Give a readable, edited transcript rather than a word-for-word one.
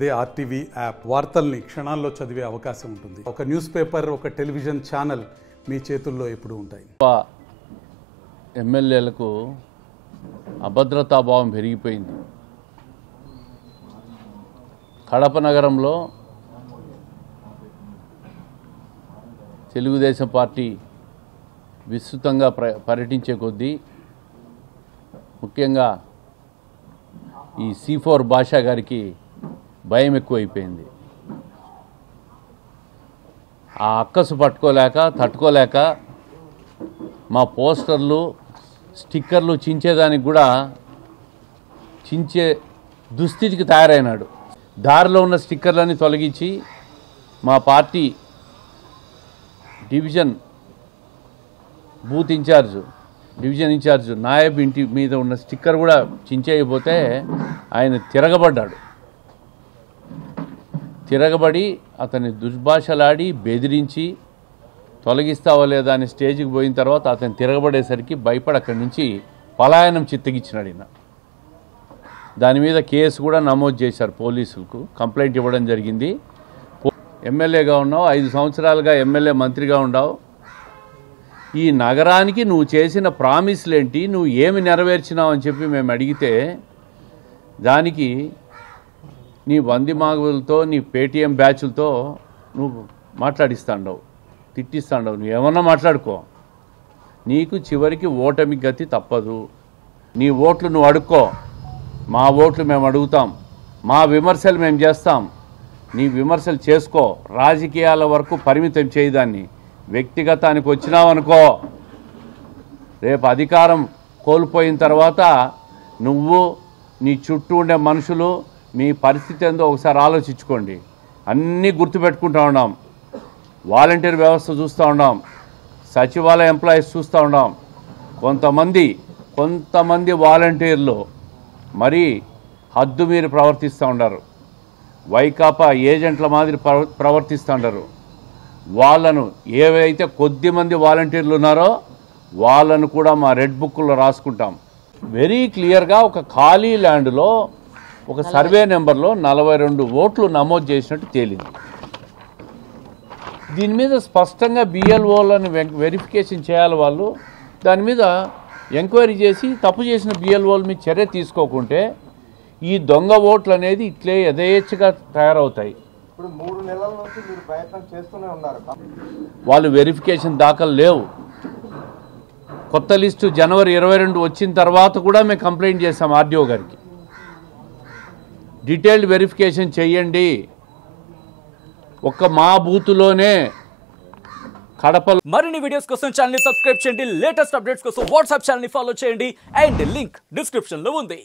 అదే RTV app వార్తల్ని క్షణాల్లో చదివే అవకాశం ఉంటుంది. ఒక న్యూస్ పేపర్, ఒక టెలివిజన్ ఛానల్ మీ చేతుల్లో ఎప్పుడూ ఉంటాయి. ఎమ్మెల్యేలకు అభద్రతాభావం పెరిగిపోయింది. కడప నగరంలో తెలుగుదేశం పార్టీ విస్తృతంగా పర్యటించే కొద్దీ ముఖ్యంగా ఈ C4 భాషా గారికి భయం ఎక్కువైపోయింది. ఆ అక్కసు తట్టుకోలేక మా పోస్టర్లు స్టిక్కర్లు చించేదానికి కూడా చించే దుస్థితికి తయారైనాడు. దారిలో ఉన్న స్టిక్కర్లని తొలగించి మా పార్టీ డివిజన్ డివిజన్ ఇన్ఛార్జ్ నాయబ్ ఇంటి మీద ఉన్న స్టిక్కర్ కూడా చించేయకపోతే ఆయన తిరగబడి అతన్ని దుర్భాషలాడి బెదిరించి తొలగిస్తావా లేదా అని స్టేజ్కి పోయిన తర్వాత అతను తిరగబడేసరికి భయపడి అక్కడి నుంచి పలాయనం చిత్తగించినాడు. ఈయన దాని మీద కేసు కూడా నమోదు చేశారు. పోలీసులకు కంప్లైంట్ ఇవ్వడం జరిగింది. ఎమ్మెల్యేగా ఉన్నావు, 5 సంవత్సరాలుగా ఎమ్మెల్యే మంత్రిగా ఉన్నావు. ఈ నగరానికి నువ్వు చేసిన ప్రామిస్లేంటి, నువ్వు ఏమి నెరవేర్చినావు అని చెప్పి మేము అడిగితే దానికి నీ వందిమాగులతో నీ పేటీఎం బ్యాచ్లతో నువ్వు మాట్లాడిస్తాండవు, తిట్టిస్తాండవు. నువ్వు ఏమన్నా మాట్లాడుకో, నీకు చివరికి ఓటమి గతి తప్పదు. నీ ఓట్లు నువ్వు అడుక్కో, మా ఓట్లు మేము అడుగుతాం, మా విమర్శలు మేము చేస్తాం. నీ విమర్శలు చేసుకో, రాజకీయాల వరకు పరిమితం చేయదాన్ని. వ్యక్తిగతానికి వచ్చినావనుకో, రేపు అధికారం కోల్పోయిన తర్వాత నువ్వు నీ చుట్టూ ఉండే మనుషులు మీ పరిస్థితి ఏందో ఒకసారి ఆలోచించుకోండి. అన్నీ గుర్తుపెట్టుకుంటూ ఉన్నాం. వాలంటీర్ వ్యవస్థ చూస్తూ ఉన్నాం, సచివాలయ ఎంప్లాయీస్ చూస్తూ ఉన్నాం. కొంతమంది వాలంటీర్లు మరీ హద్దు మీరు ప్రవర్తిస్తూ ఉన్నారు. వైకాపా ఏజెంట్ల మాదిరి ప్రవర్తిస్తూ ఉంటారు. వాళ్ళను ఏవైతే కొద్దిమంది వాలంటీర్లు ఉన్నారో వాళ్ళను కూడా మా రెడ్ బుక్లో రాసుకుంటాం. వెరీ క్లియర్గా ఒక ఖాళీ ల్యాండ్లో ఒక సర్వే నెంబర్లో 42 ఓట్లు నమోదు చేసినట్టు తేలింది. దీని మీద స్పష్టంగా BLOలను వెరిఫికేషన్ చేయాలి. వాళ్ళు దాని మీద ఎంక్వైరీ చేసి తప్పు చేసిన BLOల మీద చర్య తీసుకోకుంటే ఈ దొంగ ఓట్లు అనేది ఇట్లే యథేచ్ఛగా తయారవుతాయి. ఇప్పుడు 3 నెలల నుంచి మీరు ప్రయత్నం చేస్తూనే ఉన్నారు. వాళ్ళు వెరిఫికేషన్ దాఖలు లేవు. కొత్త లిస్టు జనవరి 22 వచ్చిన తర్వాత కూడా మేము కంప్లైంట్ చేసాం RDO గారికి. డీటెయిల్డ్ వెరిఫికేషన్ చెయ్యండి. మా బూతులోనే కడప. మరిన్ని వీడియోస్ కోసం ఛానల్ ని సబ్స్క్రైబ్ చేయండి. లేటెస్ట్ అప్డేట్స్ కోసం వాట్సాప్ ఛానల్ ని ఫాలో చేయండి. అండ్ లింక్ డిస్క్రిప్షన్ లో ఉంది.